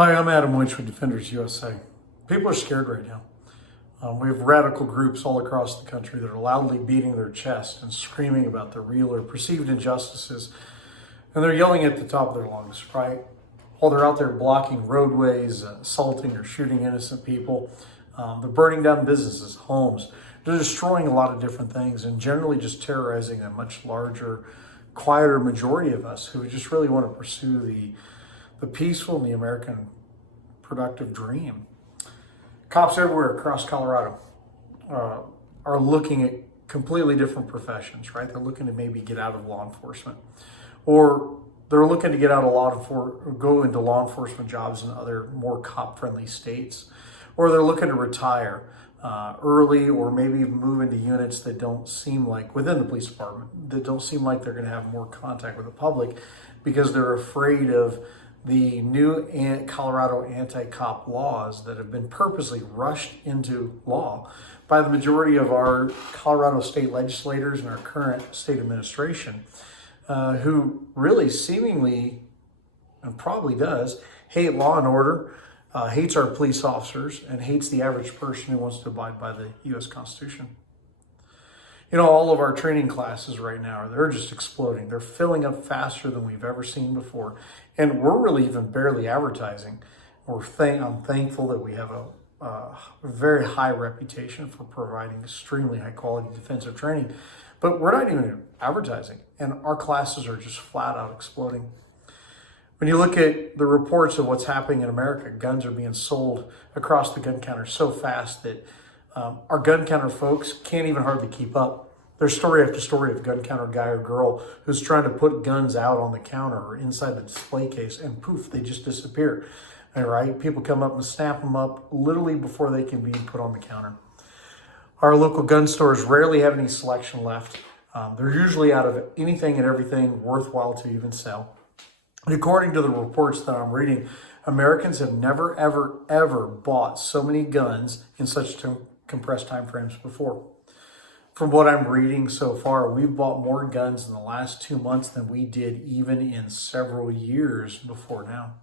Hi, I'm Adam Winch with Defenders USA. People are scared right now. We have radical groups all across the country that are loudly beating their chest and screaming about the real or perceived injustices. And they're yelling at the top of their lungs, right? While they're out there blocking roadways, assaulting or shooting innocent people. They're burning down businesses, homes. They're destroying a lot of different things and generally just terrorizing a much larger, quieter majority of us who just really want to pursue the peaceful and the American productive dream. Cops everywhere across Colorado are looking at completely different professions, right? They're looking to maybe get out of law enforcement, or they're looking to get out of go into law enforcement jobs in other more cop-friendly states, or they're looking to retire early, or maybe even move into units that don't seem like, within the police department, that don't seem like they're going to have more contact with the public because they're afraid of the new Colorado anti-cop laws that have been purposely rushed into law by the majority of our Colorado state legislators and our current state administration, who really seemingly, and probably does, hate law and order, hates our police officers, and hates the average person who wants to abide by the U.S. Constitution. You know, all of our training classes right now, they're just exploding. They're filling up faster than we've ever seen before. And we're really even barely advertising. I'm thankful that we have a very high reputation for providing extremely high quality defensive training. But we're not even advertising. And our classes are just flat out exploding. When you look at the reports of what's happening in America, guns are being sold across the gun counter so fast that our gun counter folks can't even hardly keep up. There's story after story of gun counter guy or girl who's trying to put guns out on the counter or inside the display case, and poof, they just disappear. All right, people come up and snap them up literally before they can be put on the counter. Our local gun stores rarely have any selection left. They're usually out of anything and everything worthwhile to even sell. And according to the reports that I'm reading, Americans have never, ever, ever bought so many guns in such compressed time frames before. From what I'm reading so far, we've bought more guns in the last 2 months than we did even in several years before now.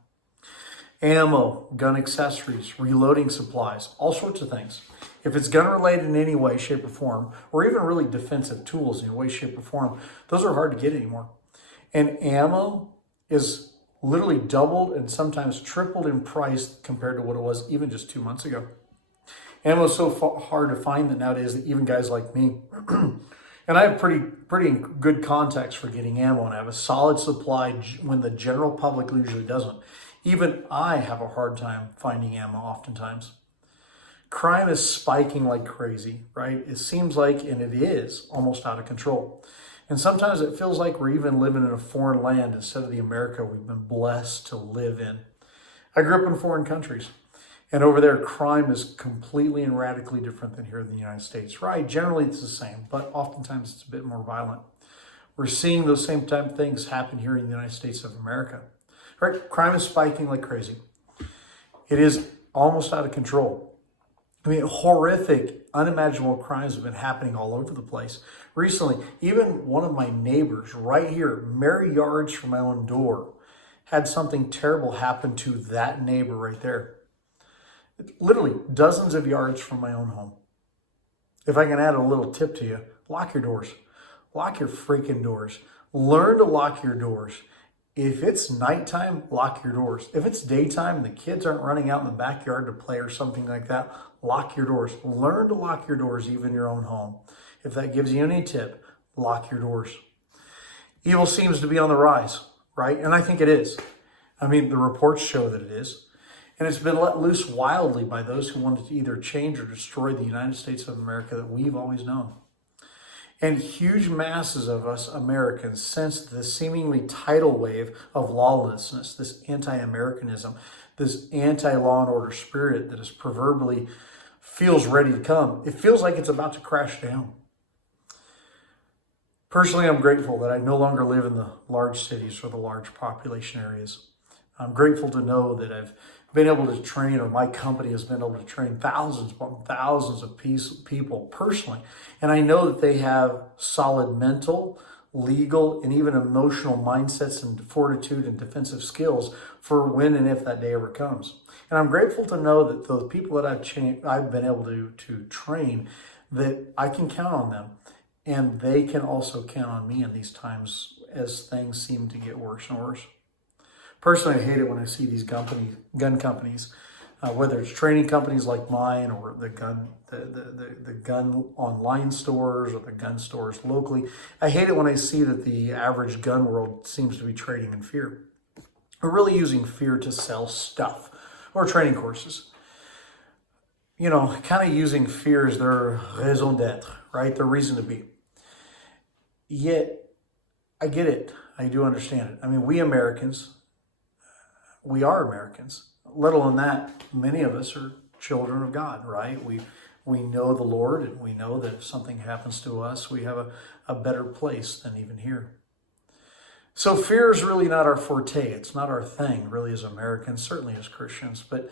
Ammo, gun accessories, reloading supplies, all sorts of things. If it's gun related in any way, shape, or form, or even really defensive tools in any way, shape, or form, those are hard to get anymore. And ammo is literally doubled and sometimes tripled in price compared to what it was even just 2 months ago. Ammo is so hard to find that nowadays that even guys like me, and I have pretty good contacts for getting ammo, and I have a solid supply when the general public usually doesn't. Even I have a hard time finding ammo oftentimes. Crime is spiking like crazy, right? It seems like, and it is, almost out of control. And sometimes it feels like we're even living in a foreign land instead of the America we've been blessed to live in. I grew up in foreign countries. And over there, crime is completely and radically different than here in the United States, right? Generally, it's the same, but oftentimes it's a bit more violent. We're seeing those same type of things happen here in the United States of America, right? Crime is spiking like crazy. It is almost out of control. I mean, horrific, unimaginable crimes have been happening all over the place. Recently, even one of my neighbors right here, mere yards from my own door, had something terrible happen to that neighbor right there. Literally dozens of yards from my own home. If I can add a little tip to you, lock your doors. Lock your freaking doors. Learn to lock your doors. If it's nighttime, lock your doors. If it's daytime and the kids aren't running out in the backyard to play or something like that, lock your doors. Learn to lock your doors, even your own home. If that gives you any tip, lock your doors. Evil seems to be on the rise, right? And I think it is. I mean, the reports show that it is. And it's been let loose wildly by those who wanted to either change or destroy the United States of America that we've always known. And huge masses of us Americans sense the seemingly tidal wave of lawlessness, this anti-Americanism, this anti-law and order spirit that is proverbially feels ready to come. It feels like it's about to crash down. Personally, I'm grateful that I no longer live in the large cities or the large population areas. I'm grateful to know that I've been able to train, or my company has been able to train thousands upon thousands of people personally. And I know that they have solid mental, legal, and even emotional mindsets and fortitude and defensive skills for when and if that day ever comes. And I'm grateful to know that the people that I've been able to train, that I can count on them, and they can also count on me in these times as things seem to get worse and worse. Personally, I hate it when I see these gun companies, whether it's training companies like mine or the gun online stores or the gun stores locally. I hate it when I see that the average gun world seems to be trading in fear. We're really using fear to sell stuff or training courses. You know, kind of using fear as their raison d'être, right? Their reason to be. Yet, I get it. I do understand it. I mean, we Americans, we are Americans. Let alone that, many of us are children of God, right? We know the Lord, and we know that if something happens to us, we have a better place than even here. So fear is really not our forte. It's not our thing, really, as Americans, certainly as Christians. But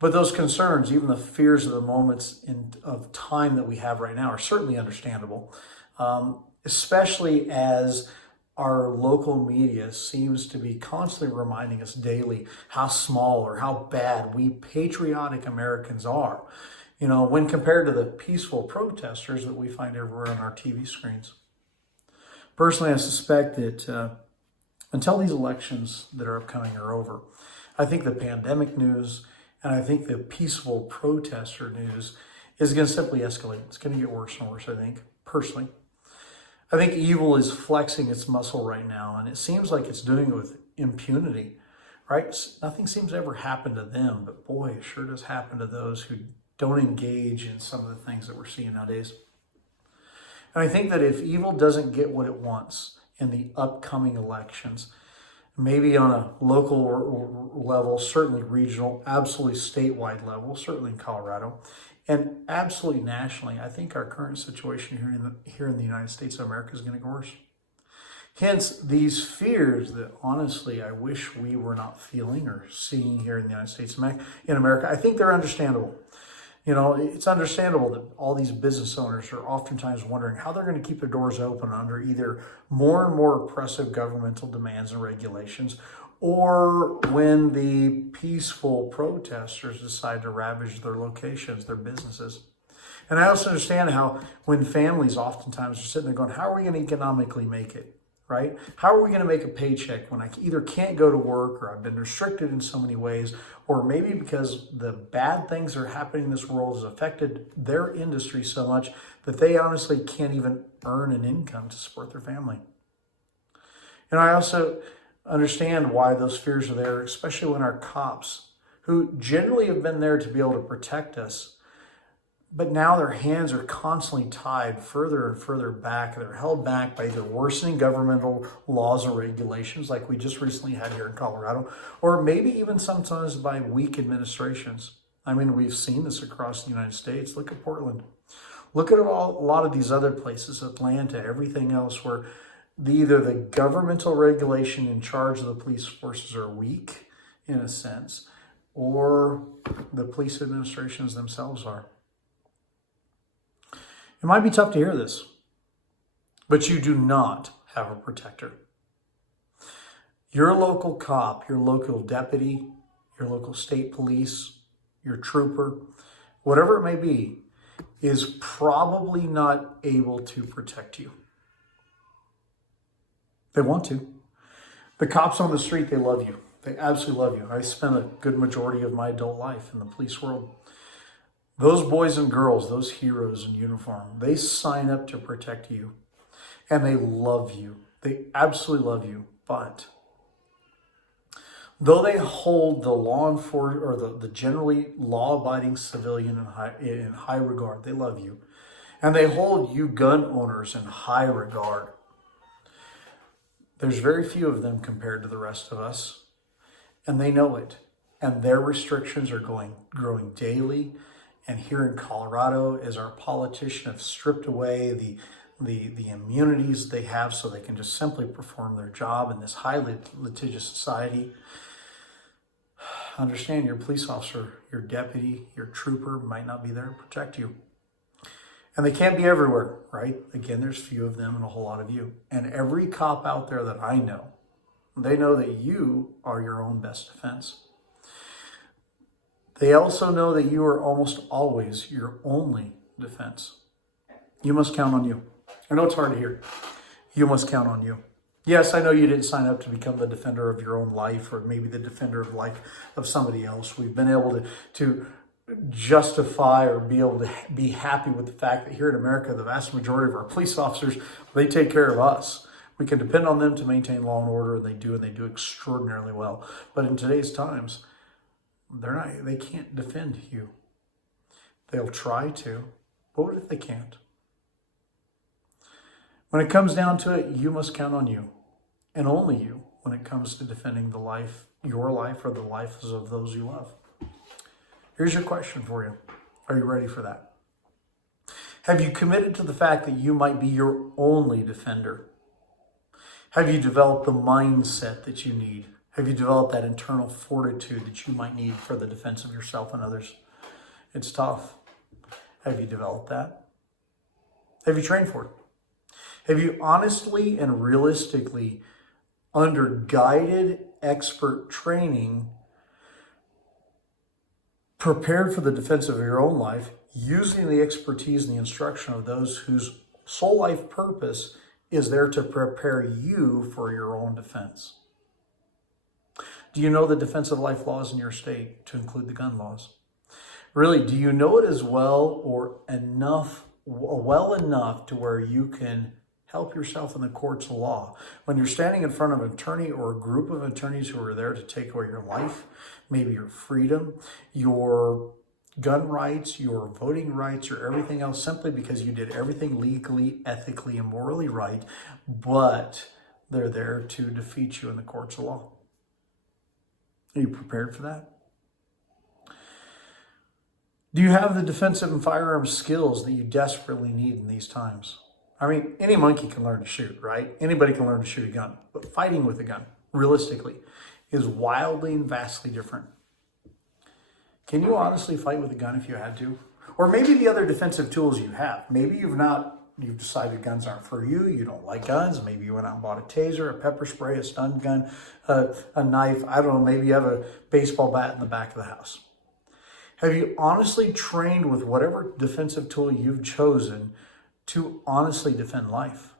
those concerns, even the fears of the moments of time that we have right now, are certainly understandable, especially as our local media seems to be constantly reminding us daily how small or how bad we patriotic Americans are, you know, when compared to the peaceful protesters that we find everywhere on our TV screens. Personally, I suspect that until these elections that are upcoming are over, I think the pandemic news and I think the peaceful protester news is going to simply escalate. It's going to get worse and worse, I think, personally. I think evil is flexing its muscle right now, and it seems like it's doing it with impunity, right? Nothing seems to ever happen to them, but boy, it sure does happen to those who don't engage in some of the things that we're seeing nowadays. And I think that if evil doesn't get what it wants in the upcoming elections, maybe on a local level, certainly regional, absolutely statewide level, certainly in Colorado, and absolutely nationally, I think our current situation here in the United States of America is going to get worse. Hence, these fears that honestly I wish we were not feeling or seeing here in the United States in America, I think they're understandable. You know, it's understandable that all these business owners are oftentimes wondering how they're going to keep their doors open under either more and more oppressive governmental demands and regulations, or when the peaceful protesters decide to ravage their locations, their businesses. And I also understand how when families oftentimes are sitting there going, how are we going to economically make it, right? How are we going to make a paycheck when I either can't go to work or I've been restricted in so many ways, or maybe because the bad things that are happening in this world has affected their industry so much that they honestly can't even earn an income to support their family. And I also understand why those fears are there, especially when our cops, who generally have been there to be able to protect us, but now their hands are constantly tied further and further back. They're held back by either worsening governmental laws or regulations like we just recently had here in Colorado, or maybe even sometimes by weak administrations. I mean, we've seen this across the United States. Look at Portland. Look at a lot of these other places, Atlanta, everything else, where either the governmental regulation in charge of the police forces are weak, in a sense, or the police administrations themselves are. It might be tough to hear this, but you do not have a protector. Your local cop, your local deputy, your local state police, your trooper, whatever it may be, is probably not able to protect you. They want to. The cops on the street, they love you. They absolutely love you. I spent a good majority of my adult life in the police world. Those boys and girls, those heroes in uniform, they sign up to protect you. And they love you. They absolutely love you. But though they hold the law enforcement or the generally law-abiding civilian in high regard, they love you. And they hold you gun owners in high regard. There's very few of them compared to the rest of us, and they know it. And their restrictions are growing daily. And here in Colorado, as our politicians have stripped away the immunities they have so they can just simply perform their job in this highly litigious society, understand your police officer, your deputy, your trooper might not be there to protect you. And they can't be everywhere, right? Again, there's few of them and a whole lot of you. And every cop out there that I know, they know that you are your own best defense. They also know that you are almost always your only defense. You must count on you. I know it's hard to hear. You must count on you. Yes, I know you didn't sign up to become the defender of your own life or maybe the defender of life of somebody else. We've been able to justify or be able to be happy with the fact that here in America, the vast majority of our police officers, they take care of us. We can depend on them to maintain law and order, and they do extraordinarily well. But in today's times, they can't defend you. They'll try to, but what if they can't? When it comes down to it, you must count on you, and only you, when it comes to defending your life or the lives of those you love. Here's your question for you. Are you ready for that? Have you committed to the fact that you might be your only defender? Have you developed the mindset that you need? Have you developed that internal fortitude that you might need for the defense of yourself and others? It's tough. Have you developed that? Have you trained for it? Have you honestly and realistically, under guided expert training, prepared for the defense of your own life, using the expertise and the instruction of those whose sole life purpose is there to prepare you for your own defense? Do you know the defensive life laws in your state, to include the gun laws? Really, do you know it as well or well enough to where you can help yourself in the courts of law? When you're standing in front of an attorney or a group of attorneys who are there to take away your life, maybe your freedom, your gun rights, your voting rights, or everything else, simply because you did everything legally, ethically, and morally right, but they're there to defeat you in the courts of law. Are you prepared for that? Do you have the defensive and firearm skills that you desperately need in these times? I mean, any monkey can learn to shoot, right? Anybody can learn to shoot a gun. But fighting with a gun, realistically, is wildly and vastly different. Can you honestly fight with a gun if you had to? Or maybe the other defensive tools you have. Maybe you've decided guns aren't for you. You don't like guns. Maybe you went out and bought a taser, a pepper spray, a stun gun, a knife. I don't know. Maybe you have a baseball bat in the back of the house. Have you honestly trained with whatever defensive tool you've chosen to honestly defend life?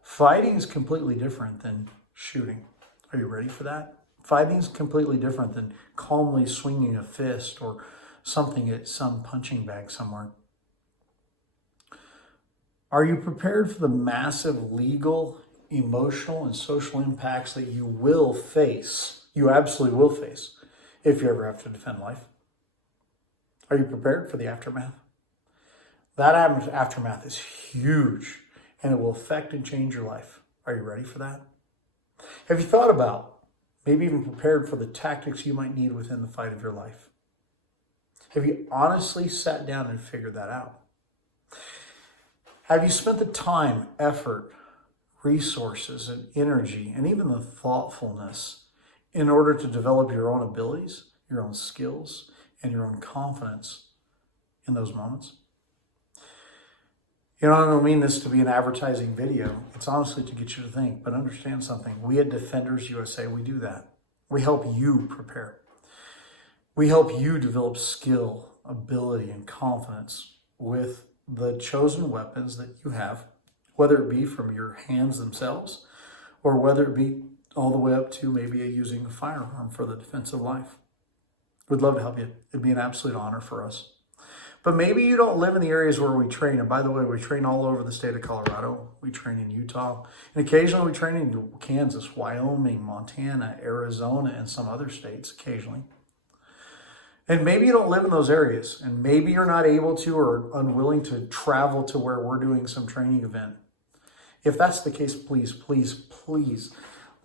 Fighting is completely different than shooting. Are you ready for that? Fighting is completely different than calmly swinging a fist or something at some punching bag somewhere. Are you prepared for the massive legal, emotional, and social impacts that you will face? You absolutely will face if you ever have to defend life. Are you prepared for the aftermath? That aftermath is huge, and it will affect and change your life. Are you ready for that? Have you thought about, maybe even prepared for the tactics you might need within the fight of your life? Have you honestly sat down and figured that out? Have you spent the time, effort, resources, and energy, and even the thoughtfulness in order to develop your own abilities, your own skills, and your own confidence in those moments? You know, I don't mean this to be an advertising video. It's honestly to get you to think, but understand something. We at Defenders USA, we do that. We help you prepare. We help you develop skill, ability, and confidence with the chosen weapons that you have, whether it be from your hands themselves or whether it be all the way up to maybe using a firearm for the defense of life. We'd love to help you. It'd be an absolute honor for us. But maybe you don't live in the areas where we train. And by the way, we train all over the state of Colorado. We train in Utah. And occasionally we train in Kansas, Wyoming, Montana, Arizona, and some other states occasionally. And maybe you don't live in those areas. And maybe you're not able to or unwilling to travel to where we're doing some training event. If that's the case, please, please, please,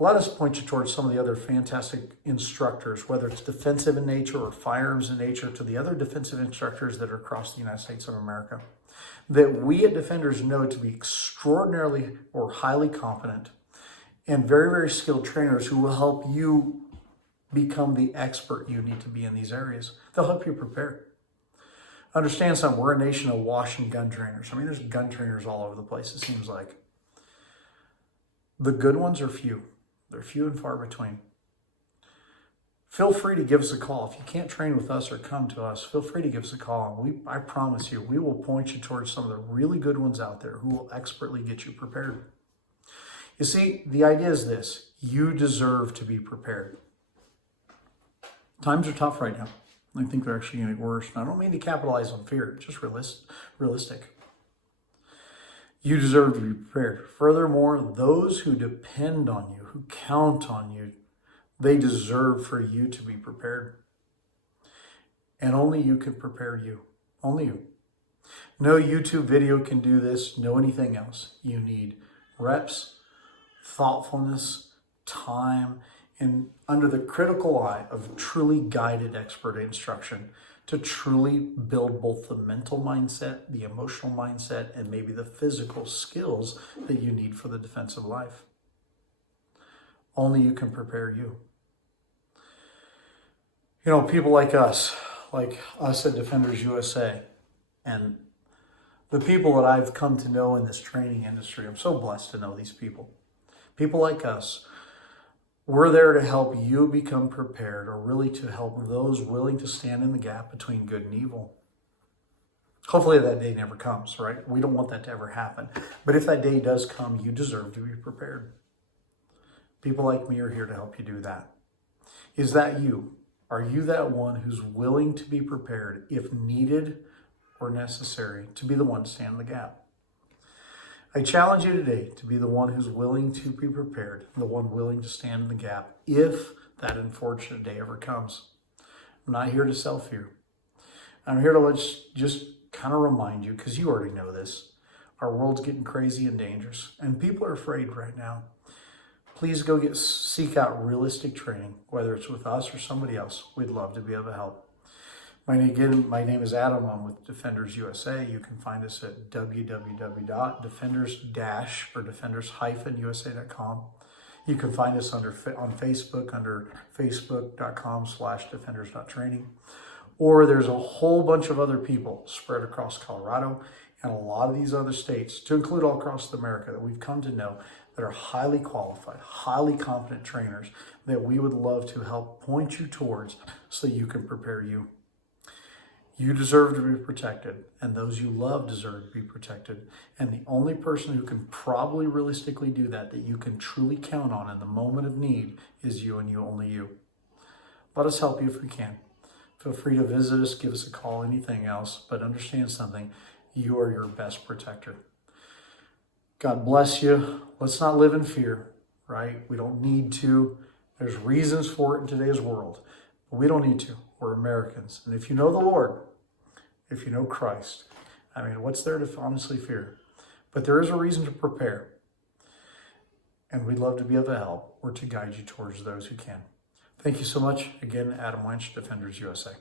let us point you towards some of the other fantastic instructors, whether it's defensive in nature or firearms in nature, to the other defensive instructors that are across the United States of America, that we at Defenders know to be extraordinarily or highly competent and very, very skilled trainers who will help you become the expert you need to be in these areas. They'll help you prepare. Understand something, we're a nation of washing gun trainers. I mean, there's gun trainers all over the place, it seems like. The good ones are few. They're few and far between. Feel free to give us a call. If you can't train with us or come to us, feel free to give us a call. I promise you, we will point you towards some of the really good ones out there who will expertly get you prepared. You see, the idea is this: you deserve to be prepared. Times are tough right now. I think they're actually getting worse. And I don't mean to capitalize on fear, it's just realistic. You deserve to be prepared. Furthermore, those who depend on you, who count on you, they deserve for you to be prepared. And only you can prepare you. Only you. No YouTube video can do this, no anything else. You need reps, thoughtfulness, time, and under the critical eye of truly guided expert instruction to truly build both the mental mindset, the emotional mindset, and maybe the physical skills that you need for the defense of life. Only you can prepare you. You know, people like us at Defenders USA, and the people that I've come to know in this training industry, I'm so blessed to know these people. People like us, we're there to help you become prepared, or really to help those willing to stand in the gap between good and evil. Hopefully that day never comes, right? We don't want that to ever happen. But if that day does come, you deserve to be prepared. People like me are here to help you do that. Is that you? Are you that one who's willing to be prepared if needed or necessary to be the one to stand in the gap? I challenge you today to be the one who's willing to be prepared, the one willing to stand in the gap if that unfortunate day ever comes. I'm not here to sell fear. I'm here to just kind of remind you, because you already know this, our world's getting crazy and dangerous, and people are afraid right now. Please go seek out realistic training, whether it's with us or somebody else. We'd love to be able to help. My name is Adam. I'm with Defenders USA. You can find us at www.defenders-usa.com. You can find us on Facebook under facebook.com/defenders.training. Or there's a whole bunch of other people spread across Colorado and a lot of these other states, to include all across America, that we've come to know that are highly qualified, highly competent trainers that we would love to help point you towards so that you can prepare you. You deserve to be protected, and those you love deserve to be protected. And the only person who can probably realistically do that you can truly count on in the moment of need, is you, and you, only you. Let us help you if we can. Feel free to visit us, give us a call, anything else, but understand something: you are your best protector. God bless you. Let's not live in fear, right? We don't need to. There's reasons for it in today's world, but we don't need to. We're Americans. And if you know the Lord, if you know Christ, I mean, what's there to honestly fear? But there is a reason to prepare. And we'd love to be able to help or to guide you towards those who can. Thank you so much. Again, Adam Winch, Defenders USA.